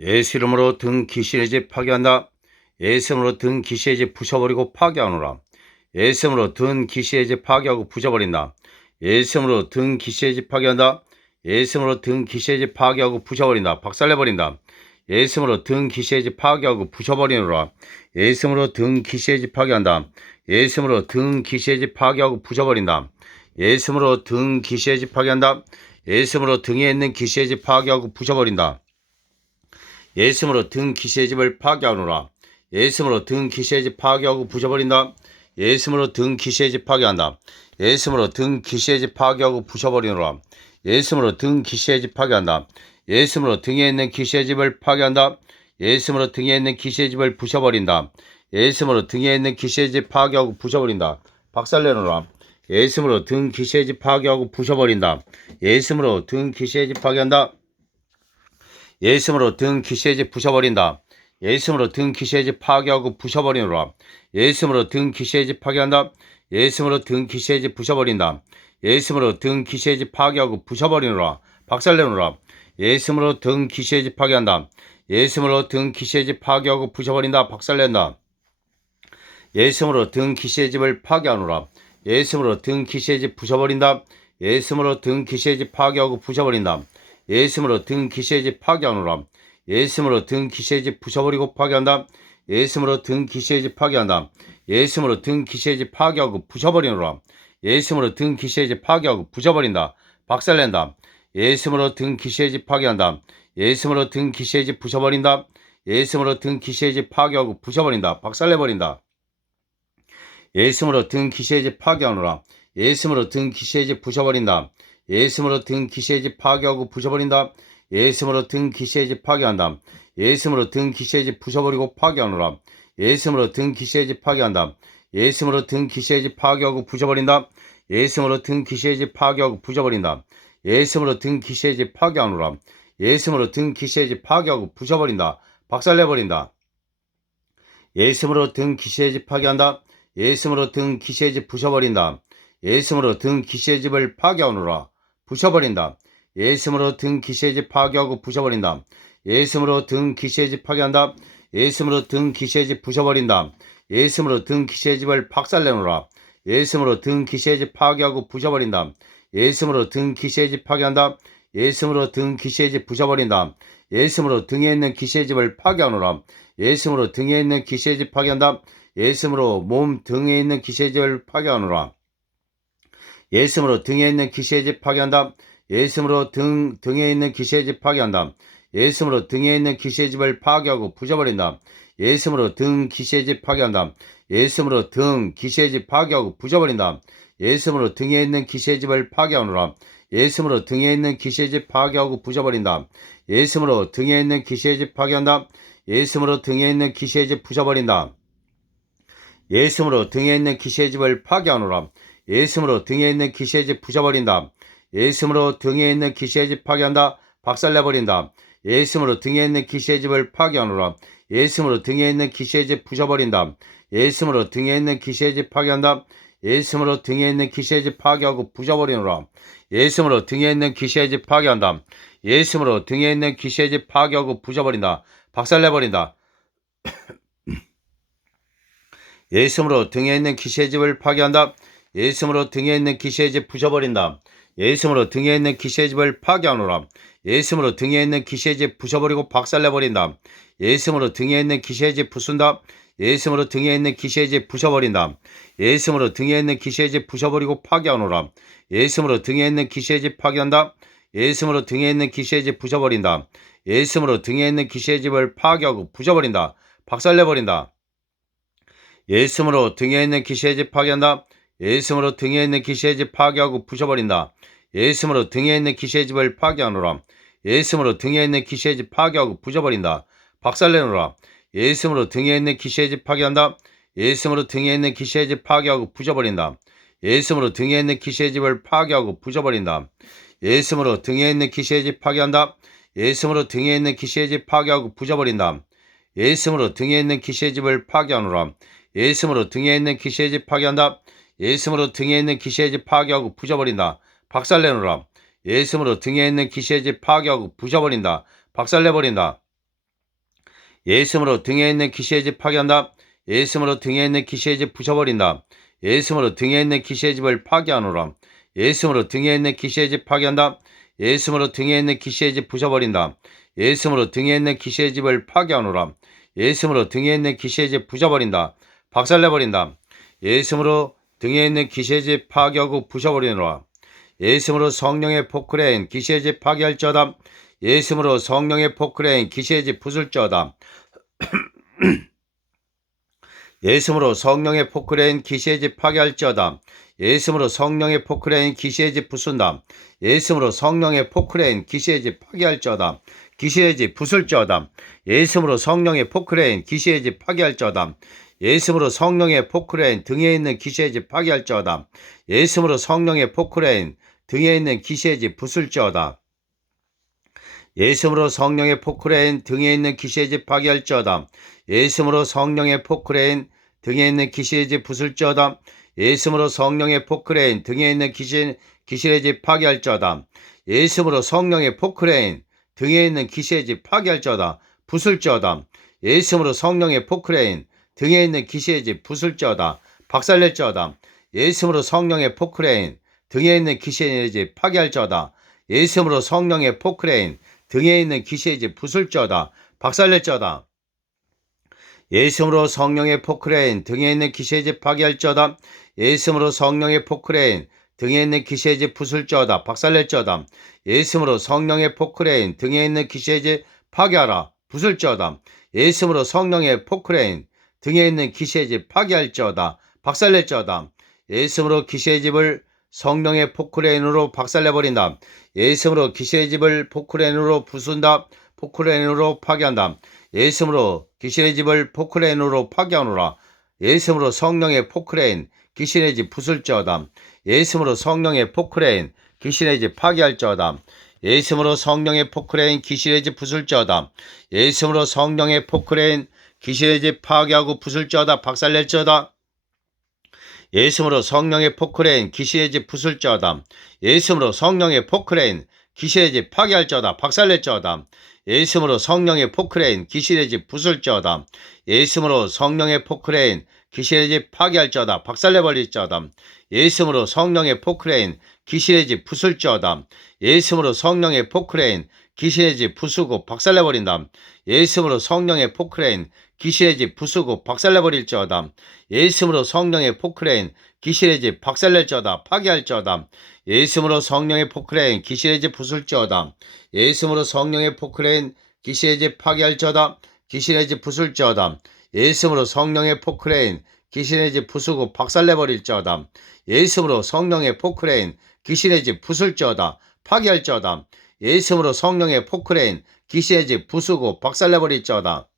예수 이름으로 등 귀신의 집 파괴한다. 예수 이름으로 등 귀신의 집 부셔버리고 파괴하노라. 예수 이름으로 등 귀신의 집 파괴하고 부셔버린다. 예수 이름으로 등 귀신의 집 파괴한다. 예수 이름으로 등 귀신의 집 파괴하고 부셔버린다. 박살내버린다. 예수 이름으로 등 귀신의 집 파괴하고 부셔버리노라. 예수 이름으로 등 귀신의 집 파괴한다. 예수 이름으로 등 귀신의 집 파괴하고 부셔버린다. 예수 이름으로 등 귀신의 집 파괴한다. 예수 이름으로 등에 있는 귀신의 집 파괴하고 부셔버린다. 예수 이름으로 등 귀신의 집을 파괴하노라. 예수 이름으로 등 귀신의 집 파괴하고 부셔버린다. 예수 이름으로 등 귀신의 집 파괴한다. 예수 이름으로 등 귀신의 집 파괴하고 부셔버리노라. 예수 이름으로 등 귀신의 집 파괴한다. 예수 이름으로 등에 있는 귀신의 집을 파괴한다. 예수 이름으로 등에 있는 귀신의 집을 부셔버린다. 예수 이름으로 등에 있는 귀신의 집 파괴하고 부셔버린다. 박살내노라. 예수 이름으로 등 귀신의 집 파괴하고 부셔버린다. 예수 이름으로 등 귀신의 집 파괴한다. 예수 이름으로 등 귀신의 집 부셔버린다. 예수 이름으로 등 귀신의 집 파괴하고 부셔버리노라. 예수 이름으로 등 귀신의 집 파괴한다. 예수 이름으로 등 귀신의 집 부셔버린다. 예수 이름으로 등 귀신의 집 파괴하고 부셔버리노라. 박살내노라. 예수 이름으로 등 귀신의 집 파괴한다. 예수 이름으로 등 귀신의 집 파괴하고 부셔버린다. 박살낸다. 예수 이름으로 등 귀신의 집을 파괴하노라. 예수 이름으로 등 귀신의 집 부셔버린다. 예수 이름으로 등 귀신의 집 파괴하고 부셔버린다. 예수 이름으로 등 귀신의 집 파괴하노라. 예수 이름으로 등 귀신의 집 부셔버리고 파괴한다. 예수 이름으로 등 귀신의 집 파괴한다. 예수 이름으로 등 귀신의 집 파괴하고 부셔버리노라. 예수 이름으로 등 귀신의 집 파괴하고 부셔버린다. 박살낸다. 예수 이름으로 등 귀신의 집 파괴한다. 예수 이름으로 등 귀신의 집 부셔버린다. 예수 이름으로 등 귀신의 집 파괴하고 부셔버린다. 박살내버린다. 예수 이름으로 등 귀신의 집 파괴하노라. 예수 이름으로 등 귀신의 집 부셔버린다. 예수 이름으로 등 귀신의 집 파괴하고 부셔버린다. 예수 이름으로 등 귀신의 집 파괴한다. 예수 이름으로 등 귀신의 집 부셔버리고 파괴하노라. 예수 이름으로 등 귀신의 집 파괴한다. 예수 이름으로 등 귀신의 집 파괴하고 부셔버린다. 예수 이름으로 등 귀신의 집 파괴하고 부셔버린다. 예수 이름으로 등 귀신의 집 파괴하노라. 예수 이름으로 등 귀신의 집 파괴하고 부셔버린다. 박살내버린다. 예수 이름으로 등 귀신의 집 파괴한다. 예수 이름으로 등 귀신의 집 부셔버린다. 예수 이름으로 등 귀신의 집을 파괴하노라. 부셔버린다. 예수 이름으로 등 귀신의 집 파괴하고 부셔버린다. 예수 이름으로 등 귀신의 집 파괴한다. 예수 이름으로 등 귀신의 집 부셔버린다. 예수 이름으로 등 귀신의 집을 박살내노라. 예수 이름으로 등 귀신의 집 파괴하고 부셔버린다. 예수 이름으로 등 귀신의 집 파괴한다. 예수 이름으로 등 귀신의 집 부셔버린다. 예수 이름으로 등에 있는 귀신의 집을 파괴하노라. 예수 이름으로 등에 있는 귀신의 집 파괴한다. 예수 이름으로 몸 등에 있는 귀신의 집을 파괴하노라. 예수 이름으로 등에 있는 귀신의 집 파괴한다. 예수 이름으로 등에 있는 귀신의 집 파괴한다. 예수 이름으로 등에 있는 귀신의 집을 파괴하고 부셔버린다. 예수 이름으로 등 귀신의 집 파괴한다. 예수 이름으로 등 귀신의 집 파괴하고 부셔버린다. 예수 이름으로 등에 있는 귀신의 집을 파괴하노라. 예수 이름으로 등에 있는 귀신의 집 파괴하고 부셔버린다. 예수 이름으로 등에 있는 귀신의 집 파괴한다. 예수 이름으로 등에 있는 귀신의 집 부셔버린다. 예수 이름으로 등에 있는 귀신의 집을 파괴하노라. 예수 이름으로 등에 있는 귀신의 집 부셔버린다. 예수 이름으로 등에 있는 귀신의 집 파괴한다. 박살내버린다. 예수 이름으로 등에 있는 귀신의 집을 파괴하노라. 예수 이름으로 등에 있는 귀신의 집 부셔버린다. 예수 이름으로 등에 있는 귀신의 집 파괴한다. 예수 이름으로 등에 있는 귀신의 집 파괴하고 부셔버리노라. 예수 이름으로 등에 있는 귀신의 집 파괴한다. 예수 이름으로 등에 있는 귀신의 집 파괴하고 부셔버린다. 박살내버린다. 예수 이름으로 등에 있는 귀신의 집을 파괴한다. 예수 이름으로 등에 있는 귀신의 집 부셔버린다. 예수 이름으로 등에 있는 귀신의 집을 파괴하노라. 예수 이름으로 등에 있는 귀신의 집 부셔버리고 박살내버린다. 예수 이름으로 등에 있는 귀신의 집 부순다. 예수 이름으로 등에 있는 귀신의 집 부셔버린다. 예수 이름으로 등에 있는 귀신의 집 부셔버리고 파괴하노라. 예수 이름으로 등에 있는 귀신의 집 파괴한다. 예수 이름으로 등에 있는 귀신의 집 부셔버린다. 예수 이름으로 등에 있는 귀신의 집을 파괴하고 부셔버린다. 박살내버린다. 예수 이름으로 등에 있는 귀신의 집 파괴한다. 예수 이름으로 등에 있는 귀신의 집 파괴하고 부셔버린다. 예수 이름으로 등에 있는 귀신의 집을 파괴하노라. 예수 이름으로 등에 있는 귀신의 집 파괴하고 부셔버린다. 박살내노라. 예수 이름으로 등에 있는 귀신의 집 파괴한다. 예수 이름으로 등에 있는 귀신의 집 파괴하고 부셔버린다. 예수 이름으로 등에 있는 귀신의 집을 파괴하고 부셔버린다. 예수 이름으로 등에 있는 귀신의 집 파괴한다. 예수 이름으로 등에 있는 귀신의 집 파괴하고 부셔버린다. 예수 이름으로 등에 있는 귀신의 집을 파괴하노라. 예수 이름으로 등에 있는 귀신의 집 파괴한다. 예수 이름으로 등에 있는 귀신의 집 파괴하고 부셔버린다. 박살내노라. 예수 이름으로 등에 있는 귀신의 집 파괴하고 부셔버린다. 박살내버린다. 예수님으로 등에 있는 귀신의 집 파괴한다. 예수님으로 등에 있는 귀신의 집 부셔버린다. 예수님으로 등에 있는 귀신의 집을 파괴하노라. 예수님으로 등에 있는 귀신의 집 파괴한다. 예수님으로 등에 있는 귀신의 집 부셔버린다. 예수님으로 등에 있는 귀신의 집을 파괴하노라. 예수님으로 등에 있는 귀신의 집 부셔버린다. 박살내버린다. 예수님으로 등에 있는 귀신의 집 파괴하고 부셔버리노라. 예수님으로 성령의 포크레인 귀신의 집 파괴할지어다. 예수님으로 성령의 포크레인 귀신의 집 부술지어다. 예수님으로 성령의 포크레인 귀신의 집 파괴할지어다. 예수님으로 성령의 포크레인 귀신의 집 부순다. 예수님으로 성령의 포크레인 귀신의 집 파괴할지어다. 귀신의 집 부술지어다. 예수님으로 성령의 포크레인 귀신의 집 파괴할지어다. 예수님으로 성령의 포크레인 등에 있는 귀신의 집 파괴할지어다. 예수님으로 성령의 포크레인 등에 있는 귀신의 집 부술지어다. 예수님으로 성령의 포크레인 등에 있는 귀신의 집 파괴할지어다. 예수님으로 성령의 포크레인 등에 있는 귀신의 집 부술지어다. 예수님으로 성령의 포크레인 등에 있는 귀신의 집 파괴할지어다. 예수님으로 성령의 포크레인 등에 있는 귀신의 집 파괴할지어다. 부술지어다. 예수님으로 성령의 포크레인 등에 있는 귀신의 집 부술지어다. 박살낼지어다. 예수님으로 성령의 포크레인 등에 있는 귀신의 집 파괴할지어다. 예수님으로 성령의 포크레인 등에 있는 귀신의 집 부술지어다. 박살낼지어다. 예수님으로 성령의 포크레인 등에 있는 귀신의 집 파괴할지어다. 예수님으로 성령의 포크레인 등에 있는 귀신의 집 부술지어다. 박살낼지어다. 예수님으로 성령의 포크레인 등에 있는 귀신의 집 파괴하라. 부술지어다. 예수님으로 성령의 포크레인 등에 있는 귀신의 집 파괴할지어다. 박살낼지어다. 예수님으로 귀신의 집을 성령의 포크레인으로 박살내버린다. 예수님으로 귀신의 집을 포크레인으로 부순다. 포크레인으로 파괴한다. 예수님으로 귀신의 집을 포크레인으로 파괴하노라. 예수님으로 성령의 포크레인 귀신의 집 부술지어다. 예수님으로 성령의 포크레인 귀신의 집 파괴할지어다. 예수님으로 성령의 포크레인 귀신의 집 부술지어다. 예수님으로 성령의 포크레인 귀신의 집 파괴하고 부술지어다. 박살낼지어다. 예수님으로 성령의 포크레인 귀신의 집 부술지어다. 예수님으로 성령의 포크레인 귀신의 집 파괴할지어다. 박살낼지어다. 예수님으로 성령의 포크레인 귀신의 집 부술지어다. 예수님으로 성령의 포크레인 귀신의 집 파괴할지어다. 박살내버릴지어다. 예수님으로 성령의 포크레인 귀신의 집 부술지어다. 예수님으로 성령의 포크레인 귀신의 집 부수고 박살내버린다. 예수님으로 성령의 포크레인 귀신의 집 부수고 박살내버릴지어다. 예수님으로 성령의 포크레인 귀신의 집 박살낼지어다. 파괴할지어다. 예수님으로 성령의 포크레인 귀신의 집 부술지어다. 예수님으로 성령의 포크레인 귀신의 집 파괴할지어다. 귀신의 집 부술지어다. 예수님으로 성령의 포크레인 귀신의 집 부수고 박살내버릴지어다. 예수님으로 성령의 포크레인 귀신의 집 부술지어다. 파괴할지어다. 예수님으로 성령의 포크레인 귀신의 집 부수고 박살내버릴지어다.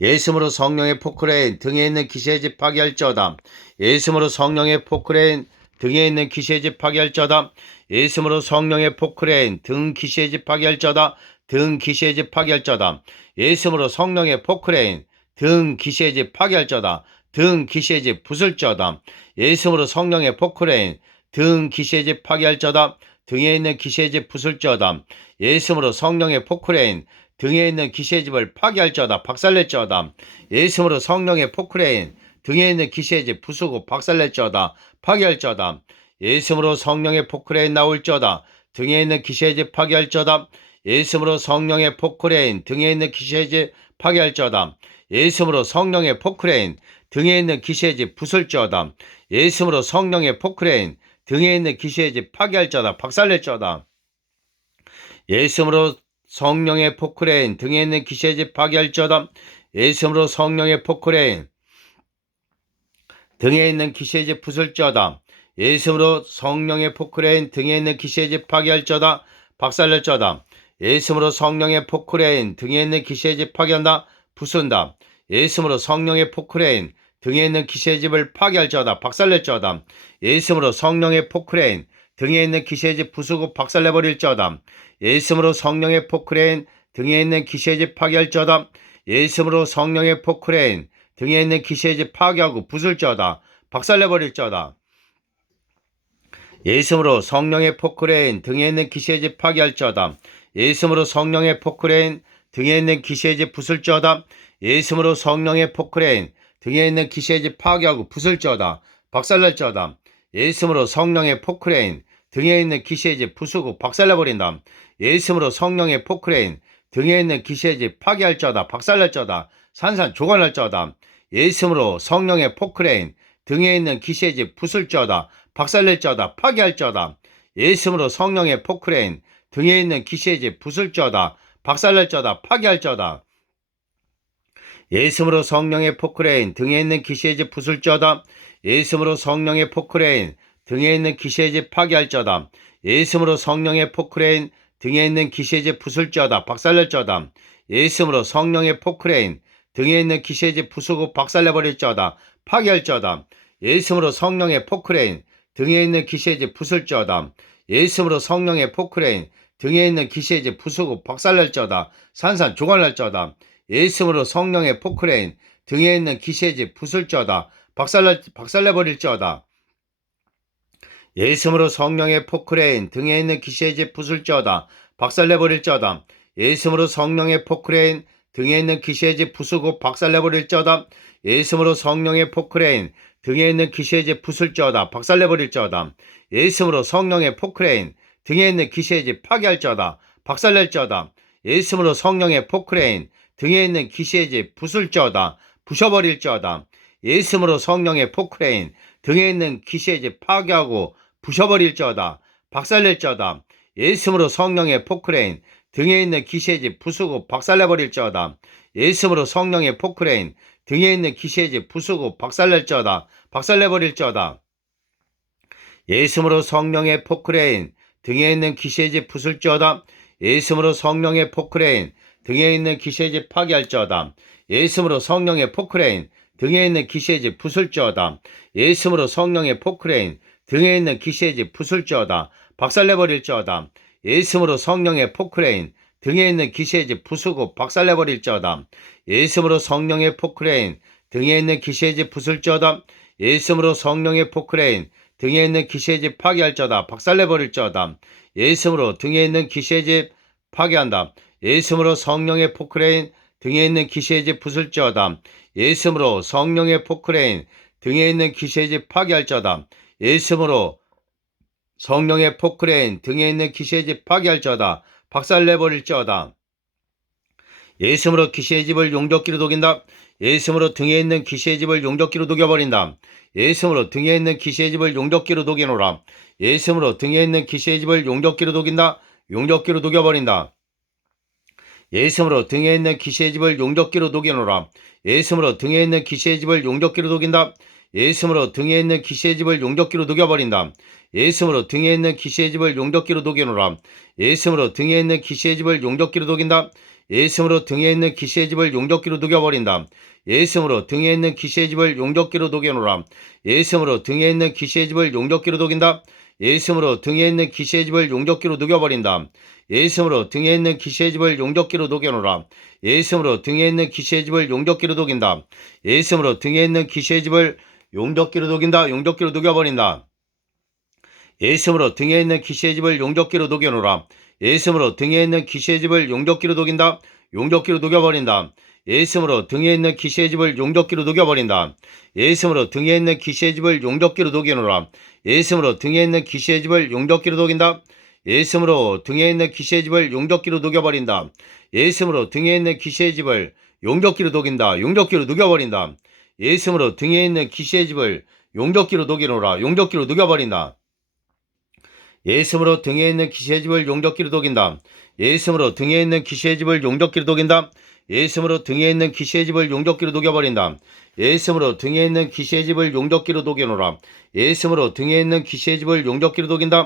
예수님으로 성령의 포크레인 등에 있는 귀신의 집 파괴할지어다. 예수님으로 성령의 포크레인 등에 있는 귀신의 집 파괴할지어다. 예수님으로 성령의 포크레인 등 귀신의 집 파괴할지어다. 등 귀신의 집 파괴할지어다. 예수님으로 성령의 포크레인 등 귀신의 집 파괴할지어다. 등 귀신의 집 부술지어다. 예수님으로 성령의 포크레인 등 귀신의 집 파괴할지어다. 등에 있는 귀신의 집 부술지어다. 예수님으로 성령의 포크레인 등에 있는 귀신의 집을 파괴할지어다. 박살낼지어다. 예수님으로 성령의 포크레인 등에 있는 귀신의 집 부수고 박살낼지어다. 파괴할지어다. 예수님으로 성령의 포크레인 나올지어다. 등에 있는 귀신의 집 파괴할지어다. 예수님으로 성령의 포크레인 등에 있는 귀신의 집 파괴할지어다. 예수님으로 성령의 포크레인 등에 있는 귀신의 집 부술지어다. 예수님으로 성령의 포크레인 등에 있는 귀신의 집 파괴할지어다. 박살낼지어다. 예수님으로 성령의 포크레인 등에 있는 귀신의 집 파괴할지어다. 예수님으로 성령의 포크레인 등에 있는 귀신의 집 부술지어다. 예수님으로 성령의 포크레인 등에 있는 귀신의 집 파괴할지어다. 박살낼지어다. 예수님으로 성령의 포크레인 등에 있는 귀신의 집 파괴한다. 부순다. 예수님으로 성령의 포크레인 등에 있는 귀신의 집을 파괴할지어다. 박살낼지어다. 예수님으로 성령의 포크레인 등에 있는 귀신의 집 부수고 박살내버릴지어다. 예수님으로 성령의 포크레인 등에 있는 귀신의 집 파괴할지어다. 예수님으로 성령의 포크레인 등에 있는 귀신의 집 파괴하고 부술지어다. 박살내버릴지어다. 예수님으로 성령의 포크레인 등에 있는 귀신의 집 파괴할지어다. 예수님으로 성령의 포크레인 등에 있는 귀신의 집 부술지어다. 예수님으로 성령의 포크레인 등에 있는 귀신의 집 파괴하고 부술지어다. 박살날지어다. 예수님으로 성령의 포크레인 등에 있는 귀신의 집 부수고 박살내버린다. 예수님으로 성령의 포크레인 등에 있는 귀신의 집 파괴할지어다. 박살날지어다. 산산조각날지어다. 예수님으로 성령의 포크레인 등에 있는 귀신의 집 부술지어다. 박살낼지어다. 파괴할지어다. 예수님으로 성령의 포크레인 등에 있는 귀신의 집 부술지어다. 박살낼지어다. 파괴할지어다. 예수님으로 성령의 포크레인 등에 있는 귀신의 집 부술지어다. 예수님으로 성령의 포크레인 등에 있는 귀신의 집 파괴할지어다. 예수님으로 성령의 포크레인 등에 있는 귀신의 집 부술지어다. 박살낼지어다. 예수님으로 성령의 포크레인 등에 있는 귀신의 집 부수고 박살내버릴지어다. 파괴할지어다. 예수님으로 성령의 포크레인 등에 있는 귀신의 집 부술지어다. 예수님으로 성령의 포크레인 등에 있는 귀신의 집 부수고 박살낼지어다. 산산조각날지어다. 예수님으로 성령의 포크레인 등에 있는 귀신의 집 부술지어다. 박살내버릴지어다. 예수님으로 성령의 포크레인 등에 있는 귀신의 집 부술지어다. 박살내버릴지어다. 예수님으로 성령의 포크레인 등에 있는 귀신의 집 부수고 박살내버릴지어다. 예수님으로 성령의 포크레인 등에 있는 귀신의 집 부술지어다. 박살내버릴지어다. 예수님으로 성령의 포크레인 등에 있는 귀신의 집 파괴할지어다. 박살낼지어다. 예수님으로 성령의 포크레인 등에 있는 귀신의 집 부술지어다. 부셔버릴지어다. 예수님으로 성령의 포크레인 등에 있는 귀신의 집 파괴하고 부셔버릴지어다. 박살낼지어다. 예수님으로 성령의 포크레인 등에 있는 귀신의 집 부수고 박살내버릴지어다. 예수님으로 성령의 포크레인 등에 있는 귀신의 집 부수고 박살낼지어다. 박살내버릴지어다. 예수님으로 성령의 포크레인 등에 있는 귀신의 집 부술지어다. 예수님으로 성령의 포크레인 등에 있는 귀신의 집 파괴할지어다. 예수님으로 성령의 포크레인 등에 있는 귀신의 집 부술지어다. 예수님으로 성령의 포크레인 등에 있는 귀신의 집 부술지어다. 박살내버릴지어다. 예수님으로 성령의 포크레인 등에 있는 귀신의 집 부수고 박살내버릴지어다. 예수님으로 성령의 포크레인 등에 있는 귀신의 집 부술지어다. 예수님으로 성령의 포크레인 등에 있는 귀신의 집 파괴할지어다. 박살내버릴지어다. 예수님으로 등에 있는 귀신의 집 파괴한다. 예수님으로 성령의 포크레인 등에 있는 귀신의 집 부술지어다. 예수님으로 성령의 포크레인 등에 있는 귀신의 집 파괴할지어다. 예수님으로 성령의 포크레인 등에 있는 귀신의 집 파괴할지어다. 박살내버릴지어다. 예수님으로 귀신의 집을 용접기로 녹인다. 예수님으로 등에 있는 귀신의 집을 용접기로 녹여버린다. 예수님으로 등에 있는 귀신의 집을 용접기로 녹여놓으라. 예수님으로 등에 있는 귀신의 집을 용접기로 녹인다. 용접기로 녹여버린다. 예수님으로 등에 있는 귀신의 집을 용접기로 녹여놓으라. 예수님으로 등에 있는 귀신의 집을 용접기로 녹인다. 예수님으로 등에 있는 귀신의 집을 용접기로 녹여버린다. 예수님으로 등에 있는 귀신의 집을 용접기로 녹여놓으라. 예수님으로 등에 있는 귀신의 집을 용접기로 녹인다. 예수님으로 등에 있는 귀신의 집을 용접기로 녹여버린다. 예수님으로 등에 있는 귀신의 집을 용접기로 녹여놓으라. 예수님으로 등에 있는 귀신의 집을 용접기로 녹인다. 예수님으로 등에 있는 귀신의 집을 용접기로 녹여버린다. 예수님으로 등에 있는 귀신의 집을 용접기로 녹여놓으라. 예수님으로 등에 있는 귀신의 집을 용접기로 녹인다. 예수님으로 등에 있는 귀신의 집을 용접기로 녹인다. 용접기로 녹여버린다. 예수님으로 등에 있는 귀신의 집을 용접기로 녹여놓으라. 예수님으로 등에 있는 귀신의 집을 용접기로 녹인다. 용접기로 녹여버린다. 예수님으로 등에 있는 귀신의 집을 용접기로 녹여버린다. 예수님으로 등에 있는 귀신의 집을 용접기로 녹여놓으라. 예수님으로 등에 있는 귀신의 집을 용접기로 녹인다. 예수님으로 등에 있는 귀신의 집을 용접기로 녹여버린다. 예수님으로 등에 있는 귀신의 집을 용접기로 녹인다. 용접기로 녹여버린다. 예수님으로 등에 있는 귀신의 집을 용접기로 녹여놓으라. 용접기로 녹여버린다. 예수님으로 등에 있는 귀신의 집을 용접기로 녹인다. 예수님으로 등에 있는 귀신의 집을 용접기로 녹인다. 예수님으로 등에 있는 귀신의 집을 용접기로 녹여버린다. 예수님으로 등에 있는 귀신의 집을 용접기로 녹여놓으라. 예수님으로 등에 있는 귀신의 집을 용접기로 녹인다.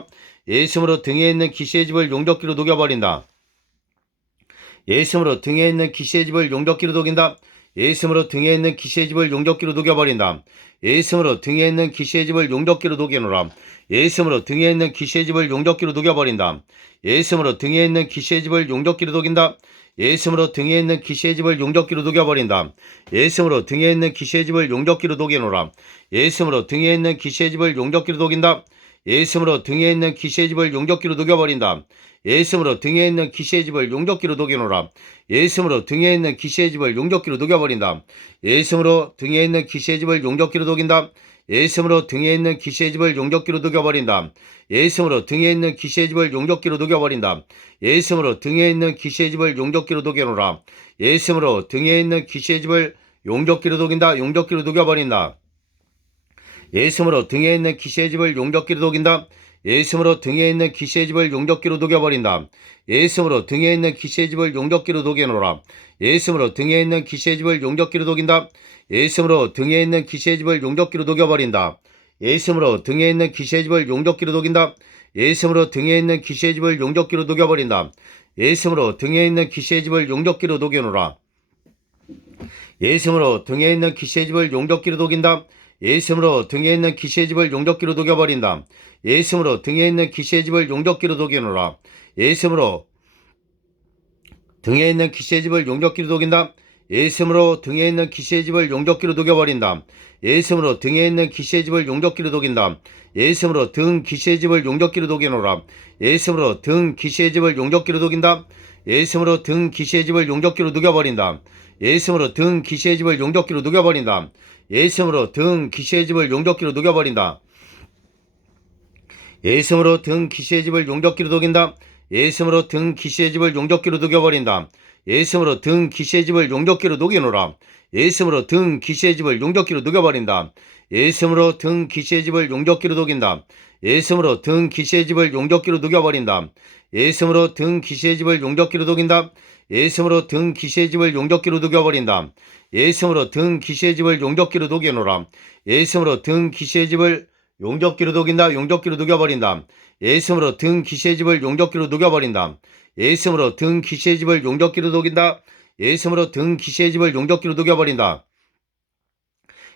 예수님으로 등에 있는 귀신의 집을 용접기로 녹여버린다. 예수님으로 등에 있는 귀신의 집을 용접기로 녹인다. 예수님으로 등에 있는 귀신의 집을 용접기로 녹여버린다. 예수님으로 등에 있는 귀신의 집을 용접기로 녹여놓으라. 예수님으로 등에 있는 귀신의 집을 용접기로 녹여버린다. 예수님으로 등에 있는 귀신의 집을 용접기로 녹인다. 예수님으로 등에 있는 귀신의 집을 용접기로 녹여버린다. 예수님으로 등에 있는 귀신의 집을 용접기로 녹여놓으라. 예수님으로 등에 있는 귀신의 집을 용접기로 녹인다. 예수님으로 등에 있는 귀신의 집을 용접기로 녹여버린다. 예수님으로 등에 있는 귀신의 집을 용접기로 녹여놓으라. 예수님으로 등에 있는 귀신의 집을 용접기로 녹여버린다. 예수님으로 등에 있는 귀신의 집을 용접기로 녹인다. 예수님으로 등에 있는 귀신의 집을 용접기로 녹여버린다. 예수님으로 등에 있는 귀신의 집을 용접기로 녹여버린다. 예수님으로 등에 있는 귀신의 집을 용접기로 녹여놓으라. 예수님으로 등에 있는 귀신의 집을 용접기로 녹인다. 용접기로 녹여버린다. 예수님으로 등에 있는 귀신의 집을 용접기로 녹인다. 예수님으로 등에 있는 귀신의 집을 용접기로 녹여버린다. 예수님으로 등에 있는 귀신의 집을 용접기로 녹여놓으라. 예수님으로 등에 있는 귀신의 집을 용접기로 녹인다. 예수님으로 등에 있는 귀신의 집을 용접기로 녹여버린다. 예수님으로 등에 있는 귀신의 집을 용접기로 녹인다. 예수님으로 등에 있는 귀신의 집을 용접기로 녹여버린다. 예수님으로 등에 있는 귀신의 집을 용접기로 녹여놓으라. 예수님으로 등에 있는 귀신의 집을 용접기로 녹인다. 예수님으로 등에 있는 귀신의 집을 용접기로 녹여버린다. 예수님으로 등에 있는 귀신의 집을 용접기로 녹여놓으라. 예수님으로 등에 있는 귀신의 집을 용접기로 녹인다. 예수님으로 등에 있는 귀신의 집을 용접기로 녹여버린다. 예수님으로 등에 있는 귀신의 집을 용접기로 녹인다. 예수님으로 등 귀신의 집을 용접기로 녹여놓으라. 예수님으로 등 귀신의 집을 용접기로 녹인다. 예수님으로 등 귀신의 집을 용접기로 녹여버린다. 예수님으로 등 귀신의 집을 용접기로 녹여버린다. 예수님으로 등 귀신의 집을 용접기로 녹여버린다. 예수님으로 등 귀신의 집을 용접기로 녹인다. 예수님으로 등 귀신의 집을 용접기로 녹여버린다. 예수님으로 등 귀신의 집을 용접기로 녹여놓으라. 예수님으로 등 귀신의 집을 용접기로 녹여버린다. 예수님으로 등 귀신의 집을 용접기로 녹인다. 예수님으로 등 귀신의 집을 용접기로 녹여버린다. 예수님으로 등 귀신의 집을 용접기로 녹인다. 예수님으로 등 귀신의 집을 용접기로 녹여버린다. 예수님으로 등 귀신의 집을 용접기로 녹여놓으라. 예수님으로 등 귀신의 집을 용접기로 녹인다. 용접기로 녹여버린다. 예수님으로 등 귀신의 집을 용접기로 녹여버린다. 예수님으로 등 귀신의 집을 용접기로 녹인다. 예수님으로 등 귀신의 집을 용접기로 녹여버린다.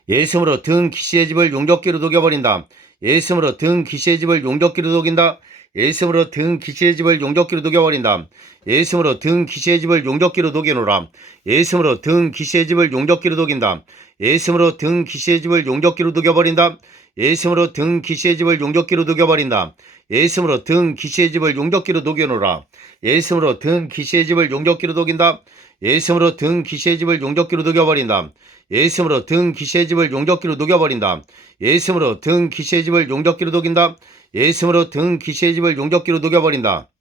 예수님으로 등 귀신의 집을 용접기로 녹여버린다. 예수님으로 등 귀신의 집을 용접기로 녹인다. 예수님으로 등 귀신의 집을 용접기로 녹여버린다. 예수님으로 등 귀신의 집을 용접기로 녹여놓으라. 예수님으로 등 귀신의 집을 용접기로 녹인다. 예수님으로 등 귀신의 집을 용접기로 녹여버린다. 예수님으로 등 귀신의 집을 용접기로 녹여버린다. 예수님으로 등 귀신의 집을 용접기로 녹여놓으라. 예수님으로 등 귀신의 집을 용접기로 녹인다. 예수님으로 등 귀신의 집을 용접기로 녹여버린다. 예수님으로 등 귀신의 집을 용접기로 녹여버린다. 예수님으로 등 귀신의 집을 용접기로 녹인다. 예수님으로 등 귀신의 집을 용접기로 녹여버린다.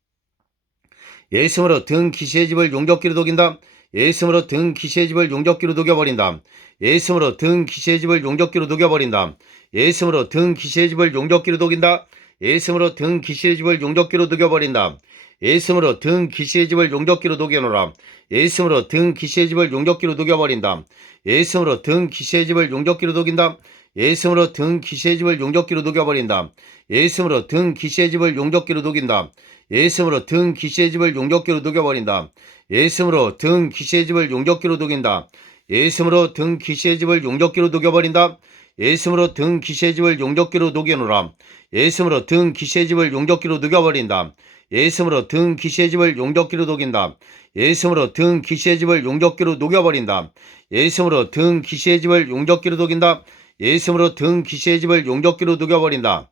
예수님으로 등 귀신의 집을 용접기로 녹인다. 예수님으로 등 귀신의 집을 용접기로 녹여버린다. 예수님으로 등 귀신의 집을 용접기로 녹여버린다. 예수님으로 등 귀신의 집을 용접기로 녹인다. 예수님으로 등 귀신의 집을 용접기로 녹여버린다. 예수님으로 등 귀신의 집을 용접기로 녹여놓으라. 예수님으로 등 귀신의 집을 용접기로 녹여버린다. 예수님으로 등 귀신의 집을 용접기로 녹인다. 예수님으로 등 귀신의 집을 용접기로 녹여버린다. 예수님으로 등 귀신의 집을 용접기로 녹인다. 예수님으로 등 귀신의 집을 용접기로 녹여버린다. 예수님으로 등 귀신의 집을 용접기로 녹인다. 예수님으로 등 귀신의 집을 용접기로 녹여버린다. 예수님으로 등 귀신의 집을 용접기로 녹여놓으라. 예수님으로 등 귀신의 집을 용접기로 녹여버린다. 예수님으로 등 귀신의 집을 용접기로 녹인다. 예수님으로 등 귀신의 집을 용접기로 녹여버린다. 예수님으로 등 귀신의 집을 용접기로 녹인다. 예수님으로 등 귀신의 집을 용접기로 녹여버린다.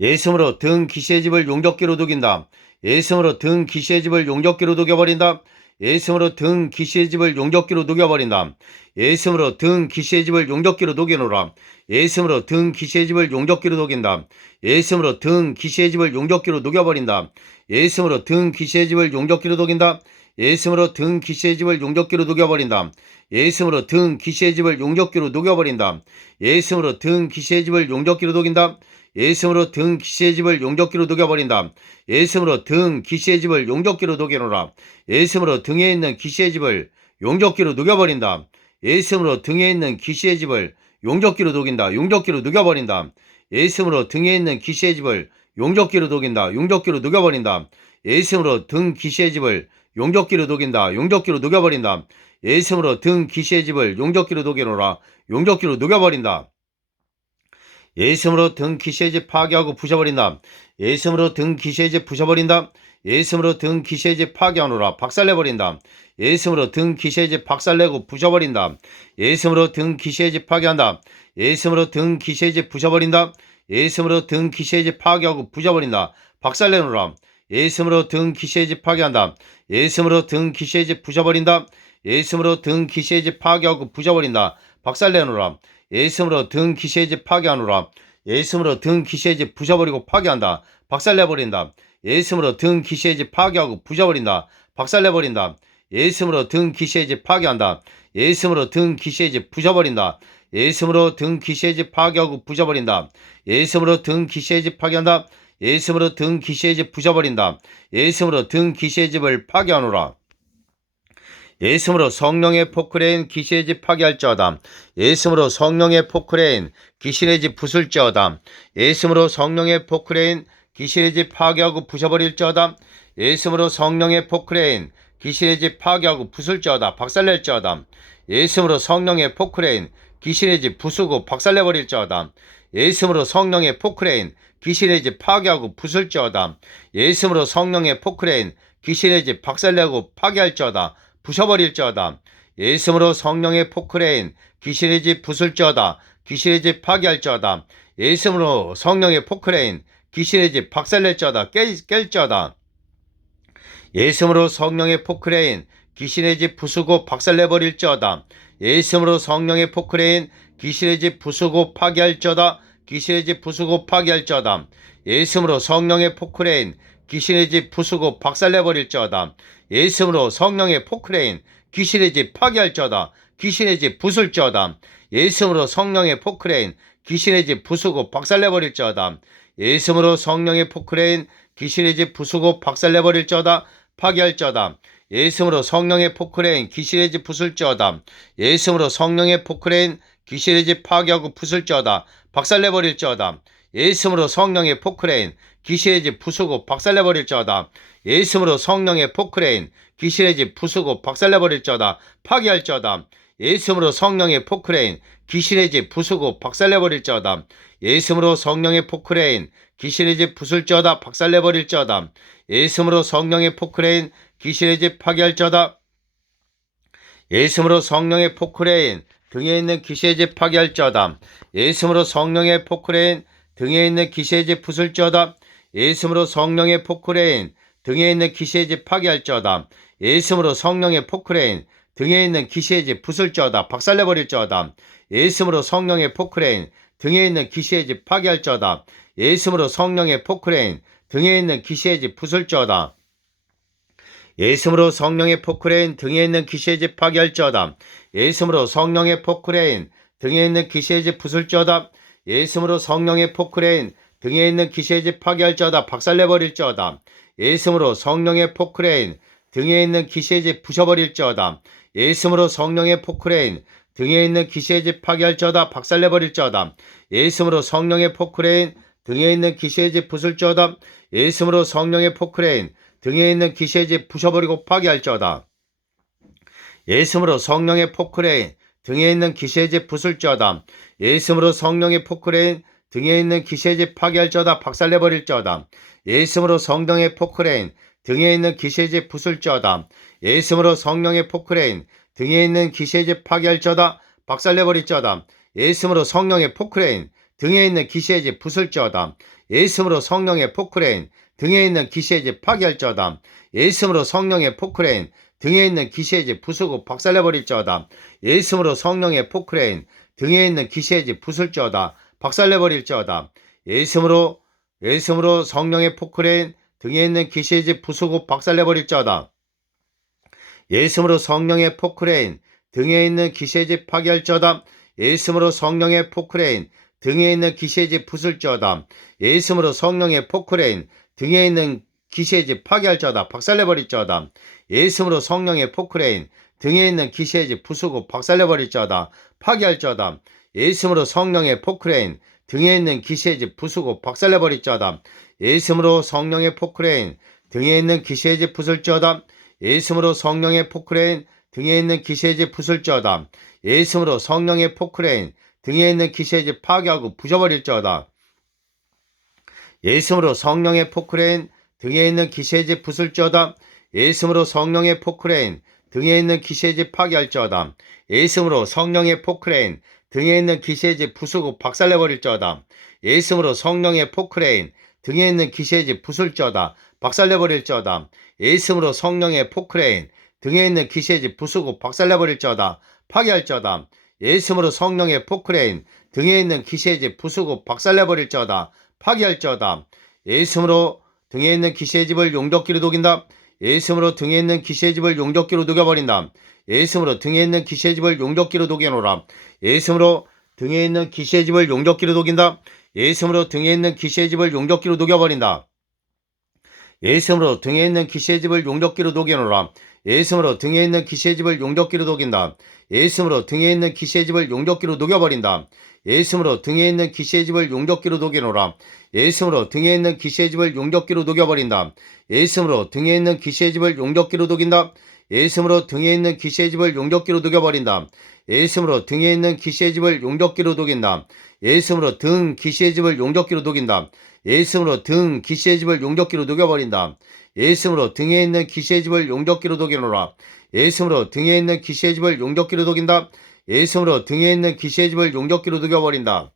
예수님으로 등 귀신의 집을 용접기로 녹인다. 예수님으로 등 귀신의 집을 용접기로 녹여버린다. 예수님으로 등 귀신의 집을 용접기로 녹여버린다. 예수님으로 등 귀신의 집을 용접기로 녹여놓으라. 예수님으로 등 귀신의 집을 용접기로 녹인다. 예수님으로 등 귀신의 집을 용접기로 녹여버린다. 예수님으로 등 귀신의 집을 용접기로 녹인다. 예수님으로 등 귀신의 집을 용접기로 녹여버린다. 예수님으로 등 귀신의 집을 용접기로 녹여버린다. 예수님으로 등 귀신의 집을 용접기로 녹인다. 예수님으로 등 귀신의 집을 용접기로 녹여버린다. 예수님으로 등 귀신의 집을 용접기로 녹여놓으라. 예수님으로 등에 있는 귀신의 집을 용접기로 녹여버린다. 예수님으로 등에 있는 귀신의 집을 용접기로 녹인다. 용접기로 녹여버린다. 예수님으로 등에 있는 귀신의 집을 용접기로 녹인다. 용접기로 녹여버린다. 예수님으로 등 귀신의 집을 용접기로 녹인다. 용접기로 녹여버린다. 예수님으로 등 귀신의 집을 용접기로 녹여놓으라. 용접기로 녹여버린다. 예수님으로 등 귀신의 집 파괴하고 부셔버린다. 예수님으로 등 귀신의 집 부셔버린다. 예수님으로 등 귀신의 집 파괴하노라. 박살내버린다. 예수님으로 등 귀신의 집 박살내고 부셔버린다. 예수님으로 등 귀신의 집 파괴한다. 예수님으로 등 귀신의 집 부셔버린다. 예수님으로 등 귀신의 집 파괴하고 부셔버린다. 박살내노라. 예수님으로 등 귀신의 집 파괴한다. 예수님으로 등 귀신의 집 부셔버린다. 예수님으로 등 귀신의 집 파괴하고 부셔버린다. 박살내노라. 예수님으로 등 귀신의 집 파괴하노라. 예수님으로 등 귀신의 집 부셔버리고 파괴한다. 박살내버린다. 예수님으로 등 귀신의 집 파괴하고 부셔버린다. 박살내버린다. 예수님으로 등 귀신의 집 파괴한다. 예수님으로 등 귀신의 집 부셔버린다. 예수님으로 등 귀신의 집 파괴하고 부셔버린다. 예수님으로 등 귀신의 집 파괴한다. 예수님으로 등 귀신의 집 부셔버린다. 예수님으로 등 귀신의 집을 파괴하노라. 예수님으로 성령의 포크레인 귀신의 집 파괴할지어다. 예수님으로 성령의 포크레인 귀신의 집 부술지어다. 예수님으로 성령의 포크레인 귀신의 집 파괴하고 부셔버릴지어다. 예수님으로 성령의 포크레인 귀신의 집 파괴하고 부술지어다. 박살낼지어다. 예수님으로 성령의 포크레인 귀신의 집 부수고 박살내버릴지어다. 예수님으로 성령의 포크레인 귀신의 집 파괴하고 부술지어다. 예수님으로 성령의 포크레인 귀신의 집 박살내고 파괴할지어다. 부셔버릴지어다. 예수님으로 성령의 포크레인 귀신의 집 부술지어다. 귀신의 집 파괴할지어다. 예수님으로 성령의 포크레인 귀신의 집 박살낼지어다. 깰지어다. 예수님으로 성령의 포크레인 귀신의 집 부수고 박살내버릴지어다. 예수님으로 성령의 포크레인 귀신의 집 부수고 파괴할지어다. 귀신의 집 부수고 파괴할지어다. 예수님으로 성령의 포크레인 귀신의 집 부수고 박살내버릴지어다. 예수님으로 성령의 포크레인 귀신의 집 파괴할지어다. 귀신의 집 부술지어다. 예수님으로 성령의 포크레인 귀신의 집 부수고 박살내버릴지어다. 예수님으로 성령의 포크레인 귀신의 집 부수고 박살내버릴지어다. 파괴할지어다. 예수님으로 성령의 포크레인 귀신의 집 부술지어다. 예수님으로 성령의 포크레인 귀신의 집 파괴하고 부술지어다. 박살내버릴지어다. 예수님으로 성령의 포크레인 귀신의 집 부수고 박살내버릴지어다. 예수님으로 성령의 포크레인 귀신의 집 부수고 박살내버릴지어다. 파괴할지어다. 예수님으로 성령의 포크레인 귀신의 집 부수고 박살내버릴지어다. 예수님으로 성령의 포크레인 귀신의 집 부술지어다. 박살내버릴지어다. 예수님으로 성령의 포크레인 귀신의 집 파괴할지어다. 예수님으로 성령의 포크레인 등에 있는 귀신의 집 파괴할지어다. 예수님으로 성령의 포크레인 등에 있는 귀신의 집 부술지어다. 예수님으로 성령의 포크레인 등에 있는 귀신의 집 파괴할지어다. 예수님으로 성령의 포크레인 등에 있는 귀신의 집 부술지어다. 박살내버릴지어다. 예수님으로 성령의 포크레인 등에 있는 귀신의 집 파괴할지어다. 예수님으로 성령의 포크레인 등에 있는 귀신의 집 부술지어다. 예수님으로 성령의 포크레인 등에 있는 귀신의 집 파괴할지어다. 예수님으로 성령의 포크레인 등에 있는 귀신의 집 부술지어다. 예수님으로 성령의 포크레인 등에 있는 귀신의 집 파괴할지어다. 박살내버릴지어다. 예수님으로 성령의 포크레인 등에 있는 귀신의 집 부셔버릴지어다. 예수님으로 성령의 포크레인 등에 있는 귀신의 집 파괴할지어다. 박살내버릴지어다. 예수님으로 성령의 포크레인 등에 있는 귀신의 집 부술지어다. 예수님으로 성령의 포크레인 등에 있는 귀신의 집 부셔버리고 파괴할지어다. 예수님으로 성령의 포크레인 등에 있는 귀신의 집 부술지어다. 예수님으로 성령의 포크레인 등에 있는 귀신의 집 파괴할지어다. 박살내버릴지어다. 예수님으로 성령의 포크레인 등에 있는 귀신의 집 부술지어다. 예수님으로 성령의 포크레인 등에 있는 귀신의 집 파괴할지어다. 박살내버릴지어다. 예수님으로 성령의 포크레인 등에 있는 귀신의 집 부술지어다. 예수님으로 성령의 포크레인 등에 있는 귀신의 집 파괴할지어다. 예수님으로 성령의 포크레인 등에 있는 귀신의 집 부수고 박살내버릴지어다. 예수님으로 성령의 포크레인 등에 있는 귀신의 집 부술지어다. 박살내버릴지어다. 예수님으로 성령의 포크레인 등에 있는 귀신의 집 부수고 박살내버릴지어다. 예수님으로 성령의 포크레인 등에 있는 귀신의 집 파괴할지어다. 예수님으로 성령의 포크레인 등에 있는 귀신의 집 부술지어다. 예수님으로 성령의 포크레인 등에 있는 귀신의 집 파괴할지어다. 박살내버릴지어다. 예수님으로 성령의 포크레인 등에 있는 귀신의 집 부수고 박살내버릴지어다. 파괴할지어다. 예수님으로 성령의 포크레인 등에 있는 귀신의 집 부수고 박살내버릴지어다. 예수님으로 성령의 포크레인 등에 있는 귀신의 집 부술지어다. 예수님으로 성령의 포크레인 등에 있는 귀신의 집 부술지어다. 예수님으로 성령의 포크레인 등에 있는 귀신의 집 파괴하고 부셔버릴지어다. 예수님으로 성령의 포크레인 등에 있는 귀신의 집 부술지어다. 예수님으로 성령의 포크레인 등에 있는 귀신의 집 파괴할지어다. 예수님으로 성령의 포크레인 등에 있는 귀신의 집 부수고 박살내버릴지어다. 예수님으로 성령의 포크레인 등에 있는 귀신의 집 부술지어다. 박살내버릴지어다. 예수님으로 성령의 포크레인 등에 있는 귀신의 집 부수고 박살내버릴지어다. 파괴할지어다. 예수님으로 성령의 포크레인 등에 있는 귀신의 집 부수고 박살내버릴지어다. 파괴할지어다. 예수님으로 등에 있는 귀신의 집을 용접기로 녹인다. 예수님으로 등에 있는 귀신의 집을 용접기로 녹여버린다. 예수님으로 등에 있는 귀신의 집을 용접기로 녹여놓으라. 예수님으로 등에 있는 귀신의 집을 용접기로 녹인다. 예수님으로 등에 있는 귀신의 집을 용접기로 녹여버린다. 예수님으로 등에 있는 귀신의 집을 용접기로 녹여놓으라. 예수님으로 등에 있는 귀신의 집을 용접기로 녹인다. 예수님으로 등에 있는 귀신의 집을 용접기로 녹여버린다. 예수님으로 등에 있는 귀신의 집을 용접기로 녹여놓으라. 예수님으로 등에 있는 귀신의 집을 용접기로 녹여버린다. 예수님으로 등에 있는 귀신의 집을 용접기로 녹인다. 예수님으로 등에 있는 귀신의 집을 용접기로 녹여버린다. 예수님으로 등에 있는 귀신의 집을 용접기로 녹인다. 예수님으로 등 귀신의 집을 용접기로 녹인다. 예수님으로 등 귀신의 집을 용접기로 녹여버린다. 예수님으로 등에 있는 귀신의 집을 용접기로 녹여놓으라. 예수님으로 등에 있는 귀신의 집을 용접기로 녹인다. 예수님으로 등에 있는 귀신의 집을 용접기로 녹여버린다.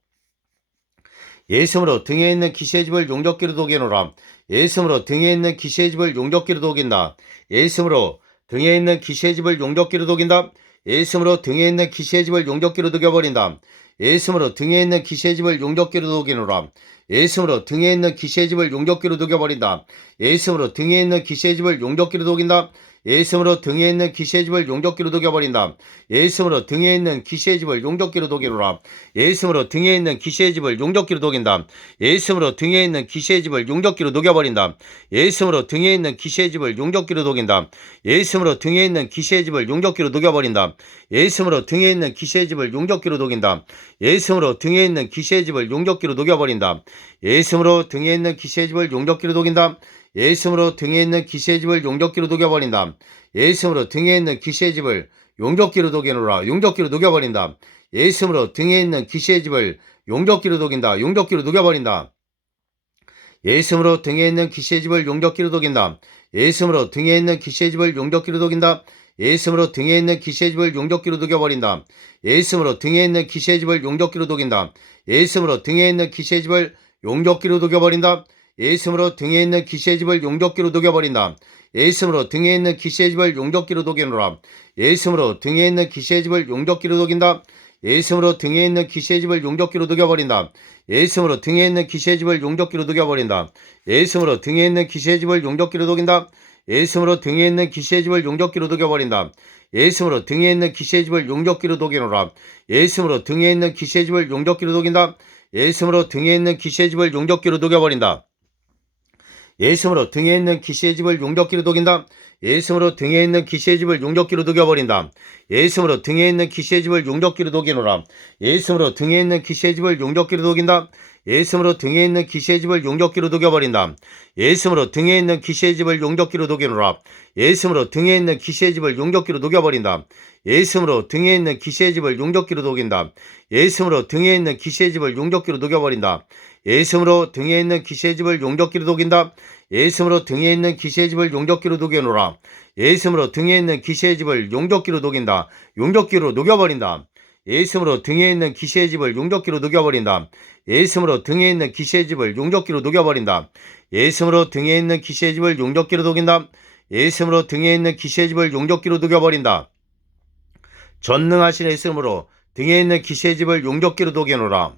예수님으로 등에 있는 귀신의 집을 용접기로 녹여놓으라. 예수님으로 등에 있는 귀신의 집을 용접기로 녹인다. 예수님으로 등에 있는 귀신의 집을 용접기로 녹인다. 예수님으로 등에 있는 귀신의 집을 용접기로 녹여버린다. 예수님으로 등에 있는 귀신의 집을 용접기로 녹이노라. 예수님으로 등에 있는 귀신의 집을 용접기로 녹여버린다. 예수님으로 등에 있는 귀신의 집을 용접기로 녹인다. 예수님으로 등에 있는 귀신의 집을 용접기로 녹여버린다. 예수님으로 등에 있는 귀신의 집을 용접기로 녹이노라. 예수님으로 등에 있는 귀신의 집을 용접기로 녹인다. 예수님으로 등에 있는 귀신의 집을 용접기로 녹여버린다. 예수님으로 등에 있는 귀신의 집을 용접기로 녹인다. 예수님으로 등에 있는 귀신의 집을 용접기로 녹여버린다. 예수님으로 등에 있는 귀신의 집을 용접기로 녹인다. 예수님으로 등에 있는 귀신의 집을 용접기로 녹여버린다. 예수님으로 등에 있는 귀신의 집을 용접기로 녹인다. 예수님으로 등에 있는 귀신의 집을 용접기로 녹여버린다. 예수님으로 등에 있는 귀신의 집을 용접기로 녹여놓으라. 용접기로 녹여버린다. 예수님으로 등에 있는 귀신의 집을 용접기로 녹인다. 용접기로 녹여버린다. 예수님으로 등에 있는 귀신의 집을 용접기로 녹인다. 예수님으로 등에 있는 귀신의 집을 용접기로 녹인다. 예수님으로 등에 있는 귀신의 집을 용접기로 녹여버린다. 예수님으로 등에 있는 귀신의 집을 용접기로 녹인다. 예수님으로 등에 있는 귀신의 집을 용접기로 녹여버린다. 예수님으로 등에 있는 귀신의 집을 용접기로 녹여버린다. 예수님으로 등에 있는 귀신의 집을 용접기로 녹여놓으라. 예수님으로 등에 있는 귀신의 집을 용접기로 녹인다. 예수님으로 등에 있는 귀신의 집을 용접기로 녹여버린다. 예수님으로 등에 있는 귀신의 집을 용접기로 녹여버린다. 예수님으로 등에 있는 귀신의 집을 용접기로 녹인다. 예수님으로 등에 있는 귀신의 집을 용접기로 녹여버린다. 예수님으로 등에 있는 귀신의 집을 용접기로 녹여놓으라. 예수님으로 등에 있는 귀신의 집을 용접기로 녹인다. 예수님으로 등에 있는 귀신의 집을 용접기로 녹여버린다. 예수님으로 등에 있는 귀신의 집을 용접기로 녹인다. 예수님으로 등에 있는 귀신의 집을 용접기로 녹여버린다. 예수님으로 등에 있는 귀신의 집을 용접기로 녹여놓으라. 예수님으로 등에 있는 귀신의 집을 용접기로 녹인다. 예수님으로 등에 있는 귀신의 집을 용접기로 녹여버린다. 예수님으로 등에 있는 귀신의 집을 용접기로 녹여놓으라. 예수님으로 등에 있는 귀신의 집을 용접기로 녹여버린다. 예수님으로 등에 있는 귀신의 집을 용접기로 녹인다. 예수님으로 등에 있는 귀신의 집을 용접기로 녹여버린다. 예수님으로 등에 있는 귀신의 집을 용접기로 녹인다. 예수님으로 등에 있는 귀신의 집을 용접기로 녹여놓으라. 예수님으로 등에 있는 귀신의 집을 용접기로 녹인다. 용접기로 녹여버린다. 예수님으로 등에 있는 귀신의 집을 용접기로 녹여버린다. 예수님으로 등에 있는 귀신의 집을 용접기로 녹여버린다. 예수님으로 등에 있는 귀신의 집을 용접기로 녹인다. 예수님으로 등에 있는 귀신의 집을 용접기로 녹여버린다. 전능하신 예수님으로 등에 있는 귀신의 집을 용접기로 녹여놓으라.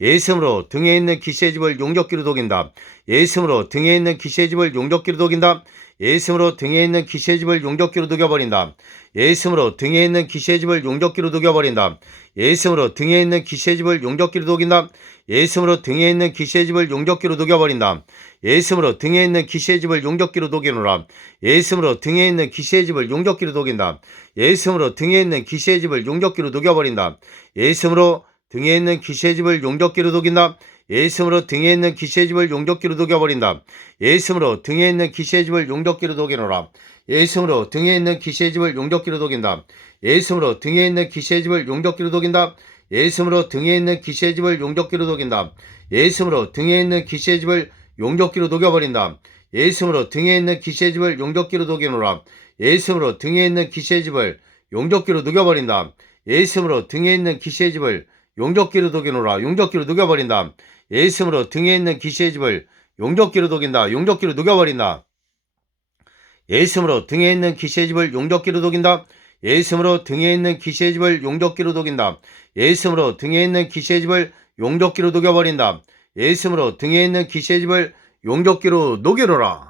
예수님으로 등에 있는 귀신의 집을 용접기로 녹인다. 예수님으로 등에 있는 귀신의 집을 용접기로 녹인다. 예수님으로 등에 있는 귀신의 집을 용접기로 녹여버린다. 예수님으로 등에 있는 귀신의 집을 용접기로 녹여버린다. 예수님으로 등에 있는 귀신의 집을 용접기로 녹인다. 예수님으로 등에 있는 귀신의 집을 용접기로 녹여버린다. 예수님으로 등에 있는 귀신의 집을 용접기로 녹여놓으라. 예수님으로 등에 있는 귀신의 집을 용접기로 녹인다. 예수님으로 등에 있는 귀신의 집을 용접기로 녹여버린다. 예수님으로 등에 있는 귀신의 집을 용접기로 녹인다. 예수님으로 등에 있는 귀신의 집을 용접기로 녹여버린다. 예수님으로 등에 있는 귀신의 집을 용접기로 녹여놓으라. 예수님으로 등에 있는 귀신의 집을 용접기로 녹인다. 예수님으로 등에 있는 귀신의 집을 용접기로 녹인다. 예수님으로 등에 있는 귀신의 집을 용접기로 녹인다. 예수님으로 등에 있는 귀신의 집을 용접기로 녹여버린다. 예수님으로 등에 있는 귀신의 집을 용접기로 녹여놓으라. 예수님으로 등에 있는 귀신의 집을 용접기로 녹여버린다. 예수님으로 등에 있는 귀신의 집을 용접기로 녹여놓으라. 용접기로 녹여버린다. 예수님으로 등에 있는 귀신의 집을 용접기로 녹인다. 용접기로 녹여버린다. 예수님으로 등에 있는 귀신의 집을 용접기로 독인다. 예수님으로 등에 있는 귀신의 집을 용접기로 독인다. 예수님으로 등에 있는 귀신의 집을 용접기로 녹여버린다. 예수님으로 등에 있는 귀신의 집을 용접기로 녹여라.